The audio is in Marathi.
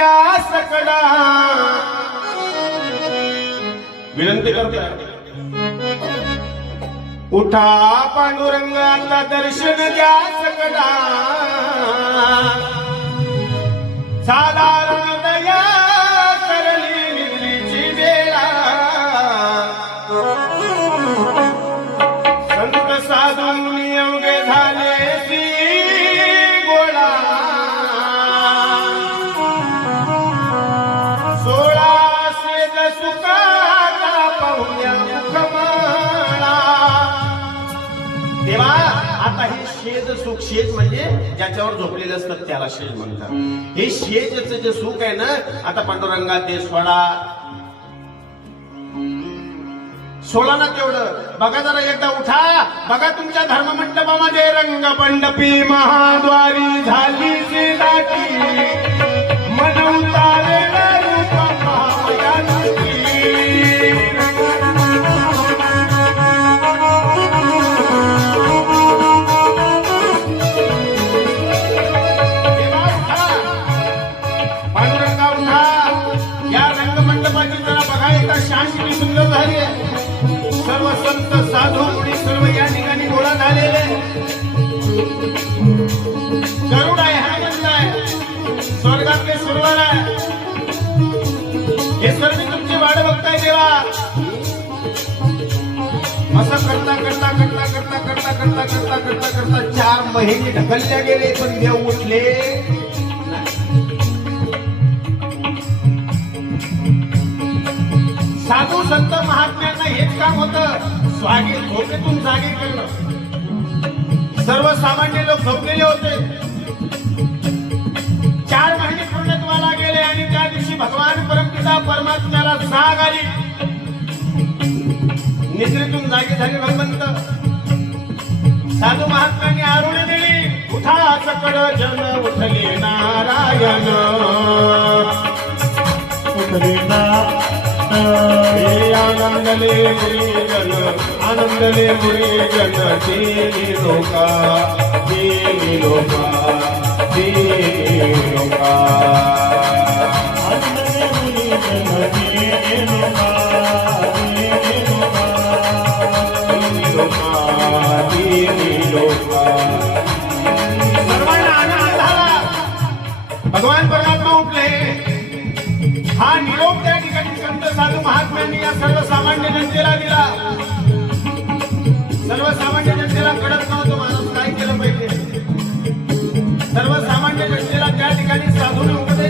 द्या सकला विनंती करतोय उठा पांडुरंगाचा दर्शन द्या सकला झाला हृदया करली निद्रेची वेळा संत साधूंनी अवघे झाले सी गोळा 16 शेज सुखाचा पाहुण्या मुखमाळा देवा आता हे शेज सुख शेज म्हणजे ज्याच्यावर झोपलेलं असतं त्याला शेज म्हणतात हे शेजचं जे सुख आहे ना आता पांडुरंगा ते सोडा ना तेवढं बघा जरा एकदा उठा बघा तुमच्या धर्ममंडपामध्ये रंगमंडपी महाद्वारी झाली जी दाटी मन उतारेला रूप महायाची पांडुरंगा उठा या रंगमंडपाची जरा बघा एकदा शान किती सुंदर झाली आहे सर्व संत साधू मुनी सर्व या ठिकाणी गोळा झालेले गरुड आहे हनुमंत आहे स्वर्गातले सुरवर आहे हे सर्व तुमची वाट बघताय देवा असं करता करता करता करता करता करता करता करता करता 4 महिने ढकलल्या गेले पण देव उठले साधू संत महात्म्यांना हेच काम होतं स्वागे झोपेतून जागे करणं सर्वसामान्य लोक झोपलेले होते 4 महिने पुण्यत्वाला गेले आणि त्या दिवशी भगवान परमपिता परमात्म्याला जाग आली निद्रेतून जागे झाले भगवंत साधू महात्म्यांनी आरुणी दिली उठा सकळ जन उठले नारायण उठले आनंदले मुरीजन आनंदले मुरीजन देवी लोका देवी लोका देवी लोका आनंदले मुरीजन देवी लोका देवी लोका देवी लोका सर्वांना आनंद झाला भगवान परमात्मा उठले हा निरोप त्या ठिकाणी संत साधू महात्म्यांनी या सर्वसामान्य जनतेला दिला सर्वसामान्य जनतेला कळत नव्हतं माणूस काय केलं पाहिजे सर्वसामान्य जनतेला त्या ठिकाणी साधूने उपदेश